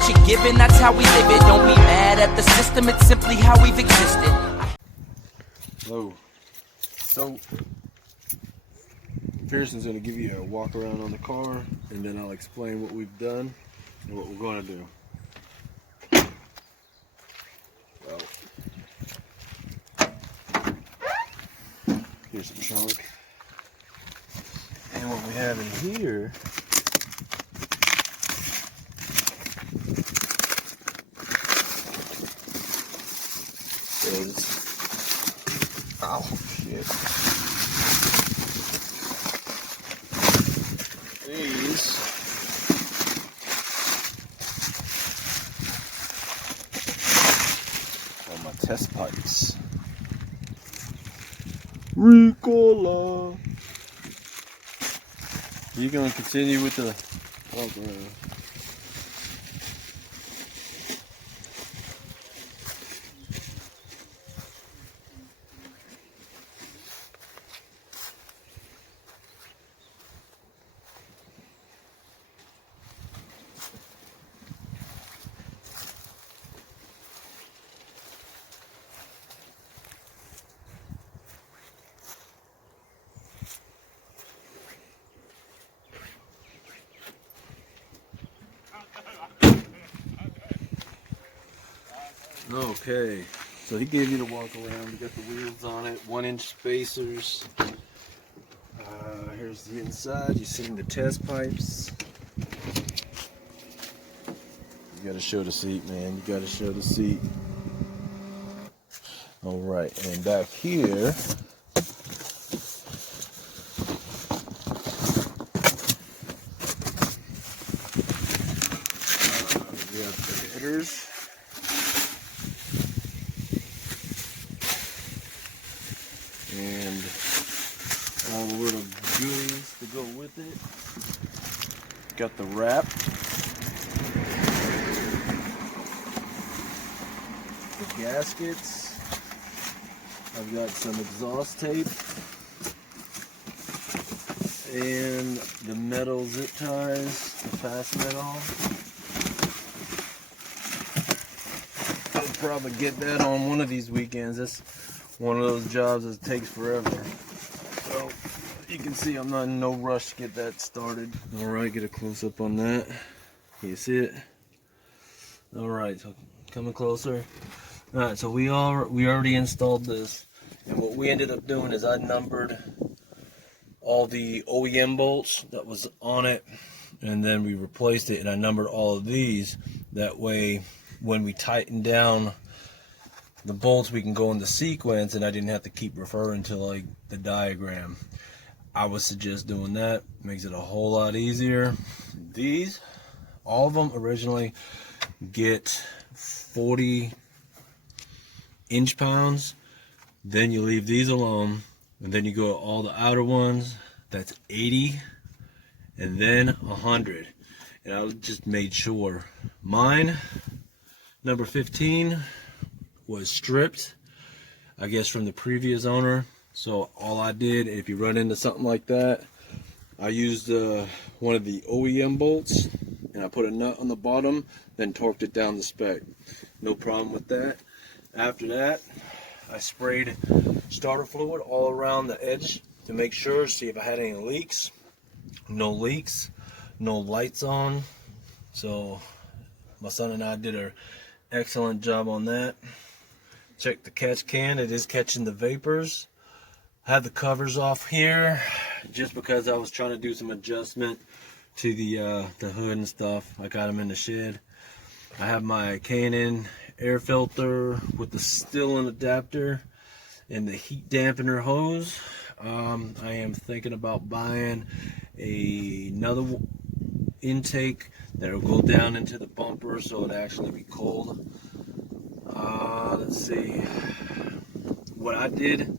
what you're given, that's how we live it. Don't be mad at the system, it's simply how we've existed. Hello. So, Pearson's going to give you a walk around on the car, and then I'll explain what we've done and what we're going to do. Well, here's the trunk. And what we have in here is, oh shit, these are my test pipes. Ricola. You're going to continue with the walk around. Okay, so he gave you the walk around. We got the wheels on it, 1-inch spacers. Here's the inside. You've seen the test pipes. You gotta show the seat, man. You gotta show the seat. All right, and back here, we have the headers. And all the little goodies to go with it. Got the wrap, the gaskets. I've got some exhaust tape and the metal zip ties, the fast metal. I'll probably get that on one of these weekends. That's one of those jobs that takes forever. So you can see I'm not in no rush to get that started. All right, get a close up on that. Can you see it? All right, so coming closer. All right, so we already installed this, and what we ended up doing is I numbered all the OEM bolts that was on it, and then we replaced it, and I numbered all of these. That way, when we tighten down the bolts, we can go into sequence, and I didn't have to keep referring to like the diagram. I would suggest doing that. Makes it a whole lot easier. These, all of them originally get 40 inch-pounds. Then you leave these alone, and then you go to all the outer ones. That's 80, and then 100. And I just made sure mine, number 15, was stripped, I guess, from the previous owner. So all I did, if you run into something like that, I used one of the OEM bolts, and I put a nut on the bottom, then torqued it down the spec. No problem with that. After that, I sprayed starter fluid all around the edge to make sure, see if I had any leaks. No leaks, no lights on. So my son and I did an excellent job on that. Check the catch can, it is catching the vapors. I have the covers off here just because I was trying to do some adjustment to the hood and stuff. I got them in the shed. I have my K&N air filter with the still-in adapter and the heat dampener hose. I am thinking about buying another intake that will go down into the bumper so it'll actually be cold. Let's see. What I did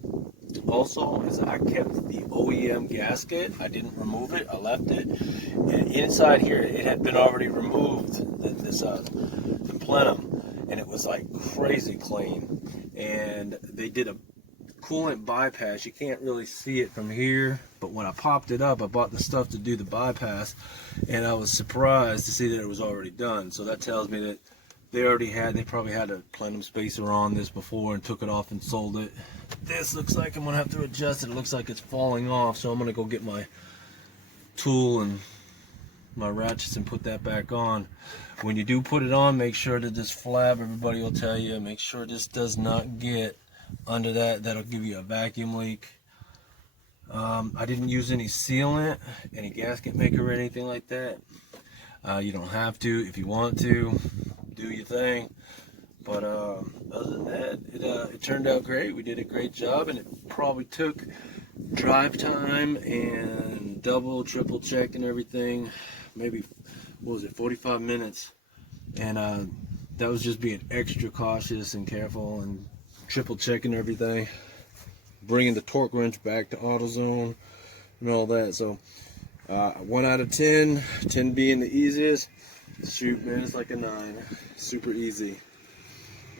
also is I kept the OEM gasket. I didn't remove it. I left it. And inside here, it had been already removed. The plenum, and it was like crazy clean. And they did a coolant bypass. You can't really see it from here, but when I popped it up, I bought the stuff to do the bypass, and I was surprised to see that it was already done. So that tells me that they probably had a plenum spacer on this before and took it off and sold it. This looks like I'm gonna have to adjust it. It looks like it's falling off, so I'm gonna go get my tool and my ratchets and put that back on. When you do put it on, make sure that this flap, everybody will tell you, make sure this does not get under that. That'll give you a vacuum leak. I didn't use any sealant, any gasket maker or anything like that. You don't have to. If you want to, do your thing. But other than that, it turned out great. We did a great job, and it probably took drive time and double, triple check and everything. Maybe, what was it, 45 minutes. And that was just being extra cautious and careful and triple checking everything. Bringing the torque wrench back to AutoZone and all that. So 1 out of 10, 10 being the easiest. Shoot, man, it's like a 9. Super easy.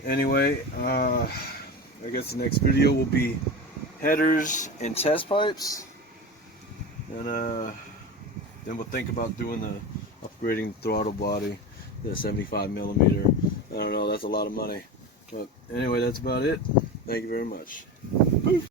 Anyway, I guess the next video will be headers and test pipes, and then we'll think about doing the upgrading the throttle body, the 75mm. I don't know, that's a lot of money, but anyway, that's about it. Thank you very much.